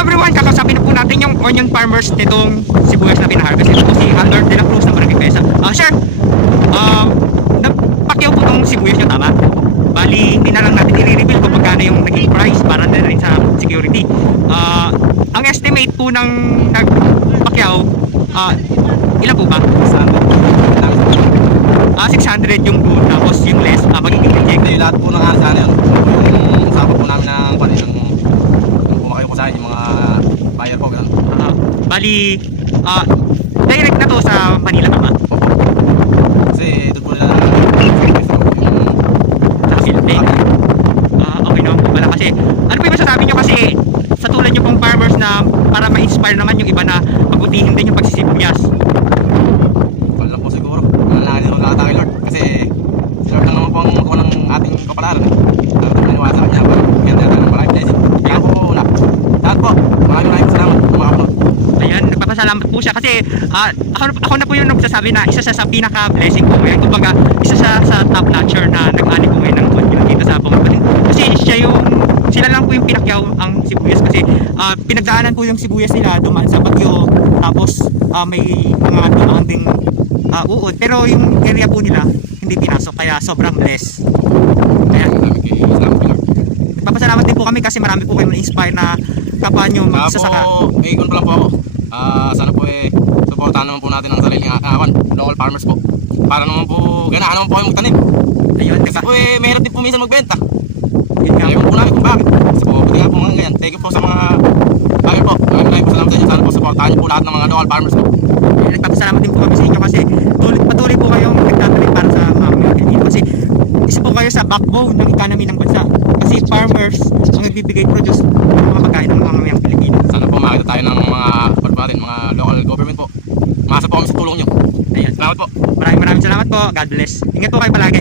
everyone, kakausapin na po natin yung onion farmers nitong sibuyas na pinaharvest. Ito po si Albert de la Cruz ng Barangay Pesa. Sir, napakyaw po itong sibuyas nyo, tama? Bali, hindi na lang natin i-reveal kung magkano yung naging price para na rin sa security. Ang estimate po ng nagpakyaw, ilan po ba? 600 yung good, tapos yung less, magiging reject. Yung lahat po ng sana yun. Yung sabot po namin ng panin, yung kumakayo po sa akin, yung mga buyer po, ganun. Bali, direct na to sa Manila ba? Kasi doon po nila Sa Philippine. Okay naman po pala kasi, ano po yung masasabi nyo kasi sa tulad nyo pong farmers na para ma-inspire naman yung iba na pagutihin din yung pagsisibuyas. wala po siguro. Wala din ako kay Lord. Kasi si Lord lang naman po ang makuha ng ating kapalaran. Maniwala sa kanya, bigyan natin ng maraming blessing. Kaya po lahat po, maraming salamat mga kapatid. Ayan, nagpapasalamat po siya kasi ako na po yung nagsasabi na isa siya sa pinaka-blessing po ngayon. Kumbaga, isa siya sa top notcher na nag-ani po ngayon ng onion dito sa Pumapalin. Kasi sila lang po yung pinakyaw ang sibuyas kasi pinagdaanan po yung sibuyas nila dumaan sa bagyo. Tapos may mga dumaan ding uod. Pero yung area po nila hindi pinasok kaya sobrang blessed. Kaya nagpapasalamat din po kami kasi marami po kayo ma-inspire na kapwa nyo magsasaka. May ikon pa lang po ako. Sana po supportahan naman po natin ang sariling local farmers po. Para naman po, ganaan naman po yung magtanim. Ayun, Kasi po mahirap din po minsan magbenta. yun nga Ayaw po namin kung bakit. Kasi po, pati nga po mga ganyan. Thank you po sa mga bagay po. Maraming po salamat sa inyo. Sana po supportahan niyo po lahat ng mga local farmers po. Nagpapasalamat din po kami sa inyo kasi patuloy po kayong nagtatanim para sa mga Pilipino kasi isa po kayo sa backbone ng economy ng bansa kasi farmers ang nagbibigay produce ng mga pagkain ng mga mamayang Pilipino. Sana po makita tayo ng mga mga local government po. Masa po kami sa tulong nyo. Ayun. Salamat po. Maraming salamat po. God bless. Ingat po kayo palagi.